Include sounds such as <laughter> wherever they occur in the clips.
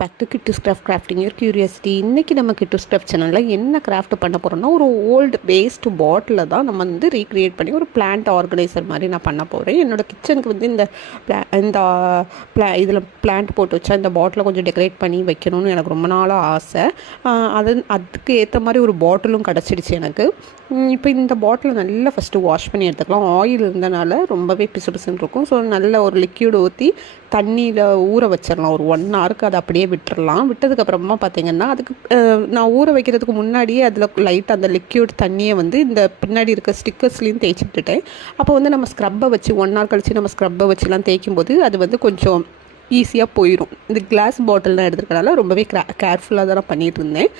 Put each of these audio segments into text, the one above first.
Back to Kittoos craft crafting your curiosity இன்றைக்கி நம்ம Kittus craft சேனலில் என்ன கிராஃப்ட் பண்ண போகிறோம்னா ஒரு ஓல்டு வேஸ்ட் பாட்டில் தான் நம்ம வந்து ரீக்ரியேட் பண்ணி ஒரு பிளான்ட் ஆர்கனைசர் மாதிரி நான் பண்ண போகிறேன் என்னோட கிச்சனுக்கு வந்து இந்த பிளா இந்த பிளா இதில் பிளான்ட் போட்டு வச்சா இந்த பாட்டிலை கொஞ்சம் டெக்கரேட் பண்ணி வைக்கணும்னு எனக்கு ரொம்ப நாளாக ஆசை. அது அதுக்கு ஏற்ற மாதிரி ஒரு பாட்டிலும் கிடச்சிடுச்சு எனக்கு. இப்போ இந்த பாட்டிலை நல்லா ஃபஸ்ட்டு வாஷ் பண்ணி எடுத்துக்கலாம். ஆயில் இருந்தனால ரொம்பவே பிசு பிசுன்னு இருக்கும். ஸோ நல்ல ஒரு லிக்யூடு ஊற்றி தண்ணியில் ஊற வச்சிடலாம். ஒரு ஒன் ஹவருக்கு அது அப்படியே விட்டுறலாம். விட்டதுக்கப்புறமா பார்த்தீங்கன்னா அதுக்கு நான் ஊற வைக்கிறதுக்கு முன்னாடியே அதில் லைட் அந்த லிக்யூட் தண்ணியை வந்து இந்த பின்னாடி இருக்க ஸ்டிக்கர்ஸ்லேயும் தேய்ச்சி விட்டுட்டேன். அப்போ வந்து நம்ம ஸ்க்ரப்பை வச்சு ஒன் ஹவர் கழிச்சு நம்ம ஸ்க்ரப்பை வச்சுலாம் தேய்க்கும் போது அது வந்து கொஞ்சம் ஈஸியாக போயிடும் இந்த கிளாஸ் பாட்டில்லாம் எடுத்துருக்கனால ரொம்பவே கேர்ஃபுல்லாக தான் நான் பண்ணிகிட்டு இருந்தேன்.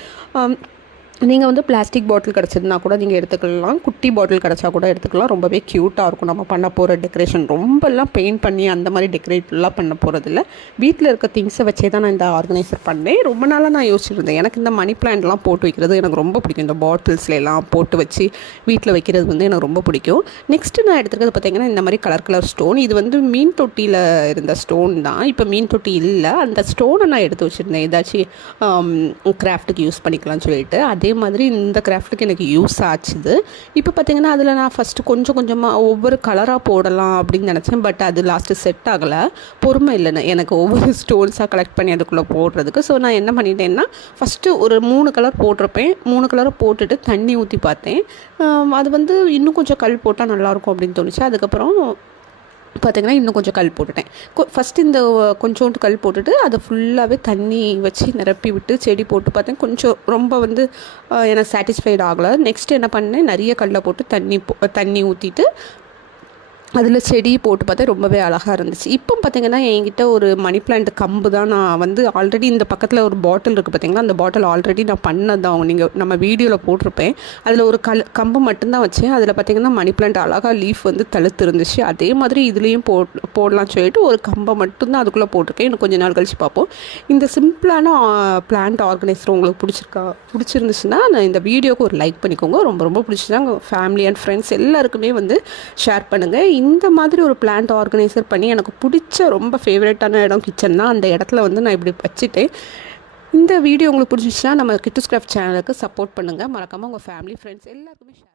நீங்கள் வந்து பிளாஸ்டிக் பாட்டில் கிடச்சிருந்தா கூட நீங்கள் எடுத்துக்கலாம். குட்டி பாட்டில் கிடச்சா கூட எடுத்துக்கலாம். ரொம்பவே க்யூட்டாக இருக்கும். நம்ம பண்ண போகிற டெக்கரேஷன் ரொம்பலாம் பெயிண்ட் பண்ணி அந்த மாதிரி டெக்கரேட்லாம் பண்ண போகிறதில்ல வீட்டில் இருக்க திங்ஸை வச்சே தான் நான் இந்த ஆர்கனைசர் பண்ணேன். ரொம்ப நாளாக நான் யோசிச்சிருந்தேன். எனக்கு இந்த மணி பிளான்ட்லாம் போட்டு வைக்கிறது எனக்கு ரொம்ப பிடிக்கும். இந்த பாட்டில்ஸ்ல எல்லாம் போட்டு வச்சு வீட்டில் வைக்கிறது வந்து எனக்கு ரொம்ப பிடிக்கும். நெக்ஸ்ட்டு நான் எடுத்துக்கிறது பார்த்தீங்கன்னா இந்த மாதிரி கலர் கலர் ஸ்டோன் இது வந்து மீன் தொட்டியில் இருந்த ஸ்டோன் தான். இப்போ மீன் தொட்டி இல்லை. அந்த ஸ்டோனை நான் எடுத்து வச்சுருந்தேன். ஏதாச்சும் கிராஃப்ட்டுக்கு யூஸ் பண்ணிக்கலாம்னு சொல்லிட்டு. அதே அதே மாதிரி இந்த கிராஃப்ட்டுக்கு எனக்கு யூஸ் ஆச்சுது. இப்போ பார்த்திங்கன்னா அதில் நான் ஃபஸ்ட்டு கொஞ்சம் கொஞ்சமாக ஒவ்வொரு கலராக போடலாம் அப்படின்னு நினச்சேன். பட் அது லாஸ்ட்டு செட் ஆகலை. பொறுமை இல்லைன்னு. எனக்கு ஒவ்வொரு <laughs> ஸ்டோன்ஸாக கலெக்ட் பண்ணி அதுக்குள்ளே போடுறதுக்கு. ஸோ நான் என்ன பண்ணிட்டேன்னா ஃபஸ்ட்டு ஒரு மூணு கலர் போட்டிருப்பேன். மூணு கலரை போட்டுட்டு தண்ணி ஊற்றி பார்த்தேன். அது வந்து இன்னும் கொஞ்சம் கல் போட்டால் நல்லாயிருக்கும் அப்படின்னு தோணுச்சு. அதுக்கப்புறம் பார்த்திங்கன்னா இன்னும் கொஞ்சம் கல் போட்டுட்டேன். ஃபஸ்ட்டு இந்த கொஞ்சோண்டு கல் போட்டுட்டு அதை ஃபுல்லாகவே தண்ணி வச்சு நிரப்பி விட்டு செடி போட்டு பார்த்தேன் கொஞ்சம் ரொம்ப வந்து எனக்கு சாட்டிஸ்ஃபைட் ஆகலை. நெக்ஸ்ட் என்ன பண்ணேன்? நிறைய கல்லை போட்டு தண்ணி தண்ணி ஊற்றிட்டு அதில் செடி போட்டு பார்த்தா ரொம்பவே அழகாக இருந்துச்சு. இப்போ பார்த்தீங்கன்னா என்கிட்ட ஒரு மணி பிளான்ட் கம்பு தான் நான் வந்து ஆல்ரெடி இந்த பக்கத்தில் ஒரு பாட்டில் இருக்குது பார்த்தீங்களா அந்த பாட்டில் ஆல்ரெடி நான் பண்ணது தான். நீங்கள் நம்ம வீடியோவில் போட்டிருப்பேன். அதில் ஒரு கல் கம்பு மட்டும்தான் வச்சேன். அதில் பார்த்தீங்கன்னா மணி பிளான்ட் அழகாக லீஃப் வந்து தழுத்து இருந்துச்சு அதே மாதிரி இதுலேயும் போ போடலாம்னு சொல்லிட்டு ஒரு கம்பை மட்டும்தான் அதுக்குள்ளே போட்டிருக்கேன். இன்னும் கொஞ்சம் நாள் கழிச்சு பார்ப்போம். இந்த சிம்பிளான பிளான்ட் ஆர்கனைசர் உங்களுக்கு பிடிச்சிருக்கா பிடிச்சிருந்துச்சுன்னா நான் இந்த வீடியோக்கு ஒரு லைக் பண்ணிக்கோங்க. ரொம்ப ரொம்ப பிடிச்சிருந்தா ஃபேமிலி அண்ட் ஃப்ரெண்ட்ஸ் எல்லாருக்குமே வந்து ஷேர் பண்ணுங்கள் இந்த மாதிரி ஒரு பிளான்ட் ஆர்கனைசர் பண்ணி எனக்கு பிடிச்ச ரொம்ப ஃபேவரட்டான இடம் கிச்சன் தான். அந்த இடத்துல வந்து நான் இப்படி வச்சுட்டேன். இந்த வீடியோ உங்களுக்கு பிடிச்சிச்சுன்னா நம்ம கிட்டுஸ் சேனலுக்கு சப்போர்ட் பண்ணுங்கள் மறக்காமல் உங்கள் ஃபேமிலி ஃப்ரெண்ட்ஸ் எல்லாருக்குமே ஷேர்